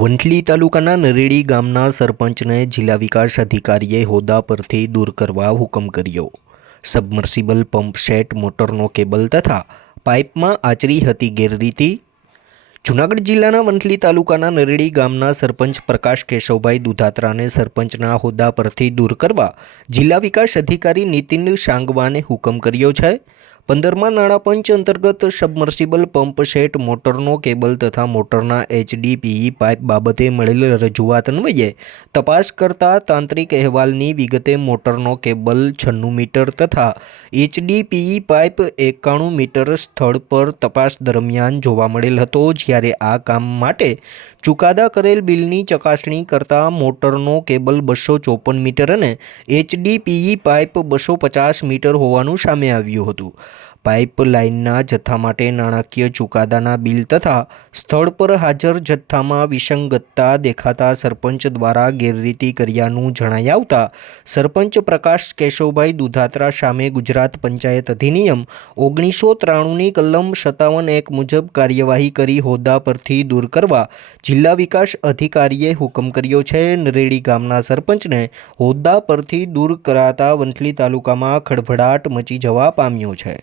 વંથલી તાલુકાના નરેડી ગામના સરપંચને જિલ્લા વિકાસ અધિકારીએ હોદ્દા પરથી દૂર કરવા હુકમ કર્યો। સબમર્સિબલ પંપ સેટ, મોટરનો કેબલ તથા પાઇપમાં આચરી હતી ગેરરીતિ। જૂનાગઢ જિલ્લાના વંથલી તાલુકાના નરેડી ગામના સરપંચ પ્રકાશ કેશવભાઈ દુધાત્રાને સરપંચના હોદ્દા પરથી દૂર કરવા જિલ્લા વિકાસ અધિકારી નીતિન શાંગવાને હુકમ કર્યો છે। 15મા નાણાં પંચ અંતર્ગત સબમર્સિબલ પંપ સેટ, મોટરનો કેબલ તથા મોટરના HDPE પાઇપ બાબતે મળેલ રજૂઆત અન્વયે તપાસ કરતા તાંત્રિક અહેવાલની વિગતે મોટરનો કેબલ 96 મીટર તથા HDPE પાઇપ 91 મીટર સ્થળ પર તપાસ દરમિયાન જોવા મળેલ હતો। જ્યારે આ કામ માટે ચુકાદા કરેલ બિલની ચકાસણી કરતા મોટરનો કેબલ 254 મીટર અને HDPE પાઇપ 250 મીટર હોવાનું સામે આવ્યું હતું। પાઇપલાઇનના જથ્થા માટે નાણાકીય ચુકાદાના બિલ તથા સ્થળ પર હાજર જથ્થામાં વિસંગતતા દેખાતા સરપંચ દ્વારા ગેરરીતિ કર્યાનું જણાઈ આવતા સરપંચ પ્રકાશ કેશવભાઈ દુધાત્રા સામે ગુજરાત પંચાયત અધિનિયમ 1993ની કલમ 57(1) મુજબ કાર્યવાહી કરી હોદ્દા પરથી દૂર કરવા જિલ્લા વિકાસ અધિકારીએ હુકમ કર્યો છે। નરેડી ગામના સરપંચને હોદ્દા પરથી દૂર કરાતા વંથલી તાલુકામાં ખળભળાટ મચી જવા પામ્યો છે।